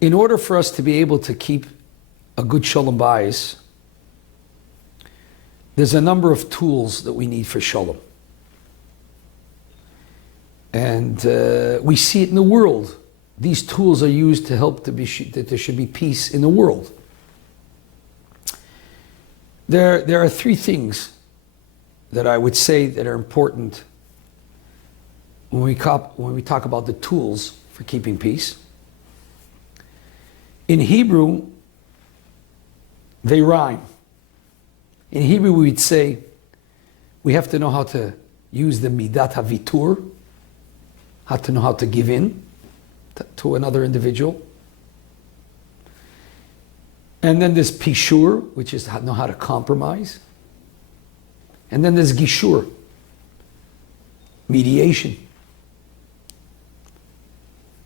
In order for us to be able to keep a good Shalom Bayis, there's a number of tools that we need for Shalom. And we see it in the world. These tools are used to help that there should be peace in the world. There are three things that I would say that are important when we talk about the tools for keeping peace. In Hebrew, they rhyme. In Hebrew, we'd say we have to know how to use the midat havitur, how to know how to give in to another individual. And then there's pishur, which is know how to compromise. And then there's gishur, mediation.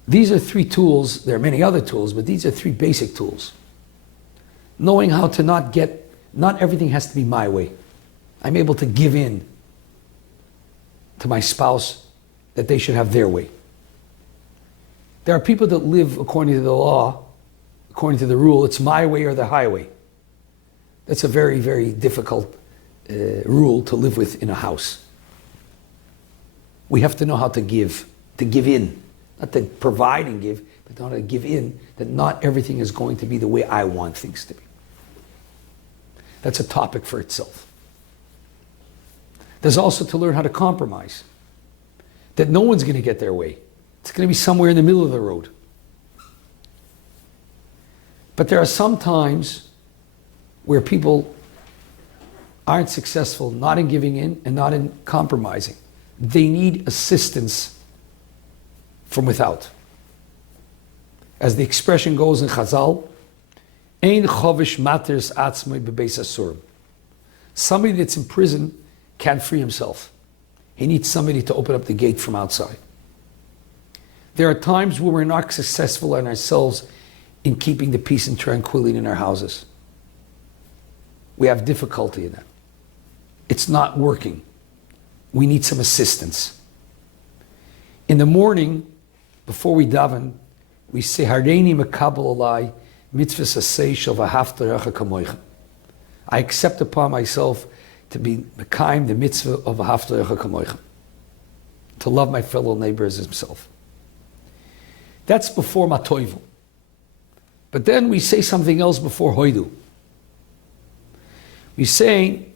These are three tools. There are many other tools, but these are three basic tools. Knowing how to not everything has to be my way. I'm able to give in to my spouse that they should have their way. There are people that live according to the law, according to the rule, it's my way or the highway. That's a very, very difficult rule to live with in a house. We have to know how to give in. Not to provide and give, but how to give in, that not everything is going to be the way I want things to be. That's a topic for itself. There's also to learn how to compromise. That no one's going to get their way. It's going to be somewhere in the middle of the road. But there are some times where people aren't successful, not in giving in and not in compromising. They need assistance from without. As the expression goes in Chazal, Ein chovish maters atzmai bebeis asurim. Somebody that's in prison can't free himself. He needs somebody to open up the gate from outside. There are times where we're not successful in ourselves in keeping the peace and tranquility in our houses. We have difficulty in that. It's not working. We need some assistance. In the morning, before we daven, we say, Hareini mekabel alai mitzvahs asay shel v'ahavta recha kamoicha. I accept upon myself to be mekayim the mitzvah of v'ahavta recha kamoicha. To love my fellow neighbor as himself. That's before matoivu. But then we say something else before hoidu. We say,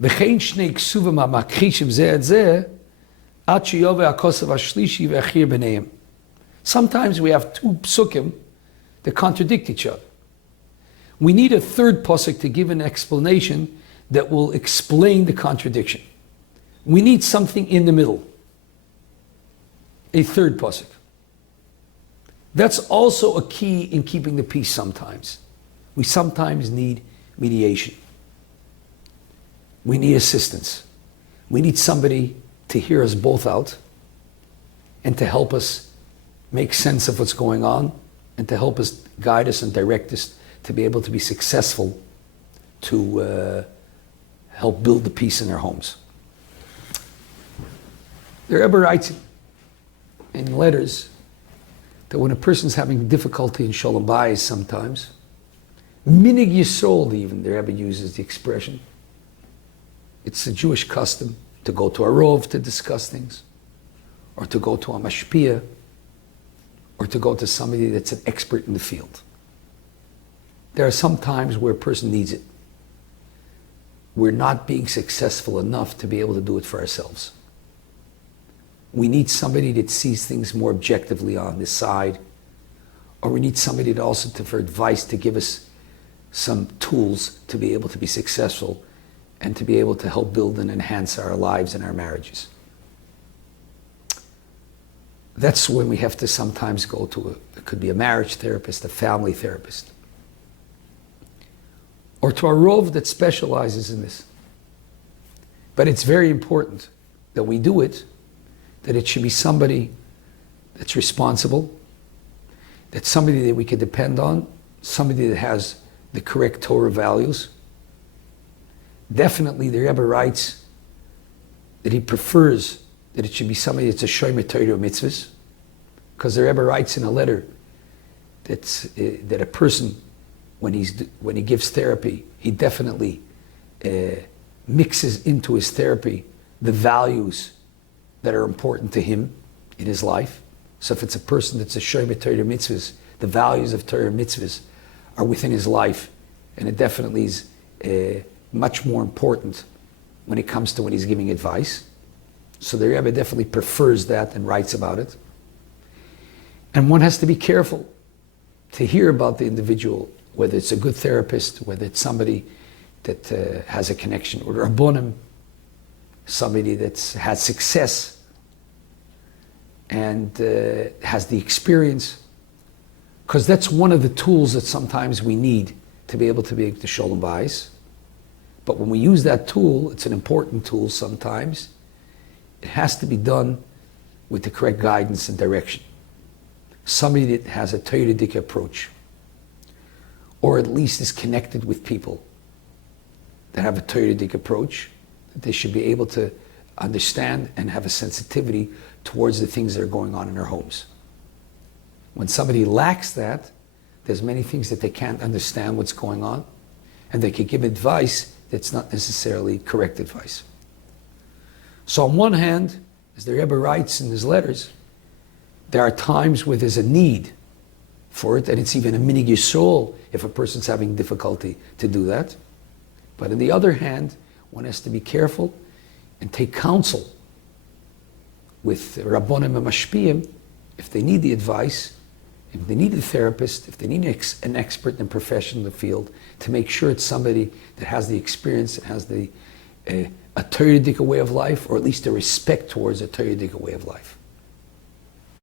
V'chein shnei ksuvim ha'makrishim zeh et zeh, ad sheyoveh ha'kosav ha'shlishi v'achir b'neihem. Sometimes we have two psukim that contradict each other. We need a third pasuk to give an explanation that will explain the contradiction. We need something in the middle. A third pasuk. That's also a key in keeping the peace sometimes. We sometimes need mediation. We need assistance. We need somebody to hear us both out and to help us make sense of what's going on and to help us, guide us and direct us to be able to be successful to help build the peace in our homes. The Rebbe writes in letters that when a person's having difficulty in Shalom Bayis sometimes, Minig Yisrael even, the Rebbe uses the expression, it's a Jewish custom to go to a rov to discuss things, or to go to a mashpia, or to go to somebody that's an expert in the field. There are some times where a person needs it. We're not being successful enough to be able to do it for ourselves. We need somebody that sees things more objectively on this side, or we need somebody to also for advice to give us some tools to be able to be successful and to be able to help build and enhance our lives and our marriages. That's when we have to sometimes go to it could be a marriage therapist, a family therapist, or to a rov that specializes in this. But it's very important that we do it, that it should be somebody that's responsible, that's somebody that we can depend on, somebody that has the correct Torah values. Definitely the Rebbe writes that he prefers that it should be somebody that's a shomer Torah mitzvahs, because the Rebbe writes in a letter that a person, when he gives therapy, he definitely mixes into his therapy the values that are important to him in his life. So if it's a person that's a shomer Torah mitzvahs, the values of Torah mitzvahs are within his life, and it definitely is much more important when it comes to when he's giving advice. So the Rebbe definitely prefers that and writes about it. And one has to be careful to hear about the individual, whether it's a good therapist, whether it's somebody that has a connection with Rabbonim, somebody that's had success and has the experience, because that's one of the tools that sometimes we need to be able to Shalom Bayis. But when we use that tool, it's an important tool sometimes, it has to be done with the correct guidance and direction. Somebody that has a Torah-dik approach, or at least is connected with people that have a Torah-dik approach, that they should be able to understand and have a sensitivity towards the things that are going on in their homes. When somebody lacks that, there's many things that they can't understand what's going on, and they can give advice that's not necessarily correct advice. So on one hand, as the Rebbe writes in his letters, there are times where there's a need for it, and it's even a minig yisrael if a person's having difficulty to do that. But on the other hand, one has to be careful and take counsel with Rabbonim and Mashpiyim if they need the advice, if they need a therapist, if they need an expert and professional in the field, to make sure it's somebody that has the experience, has a Torah-dik way of life, or at least a respect towards a Torah-dik way of life.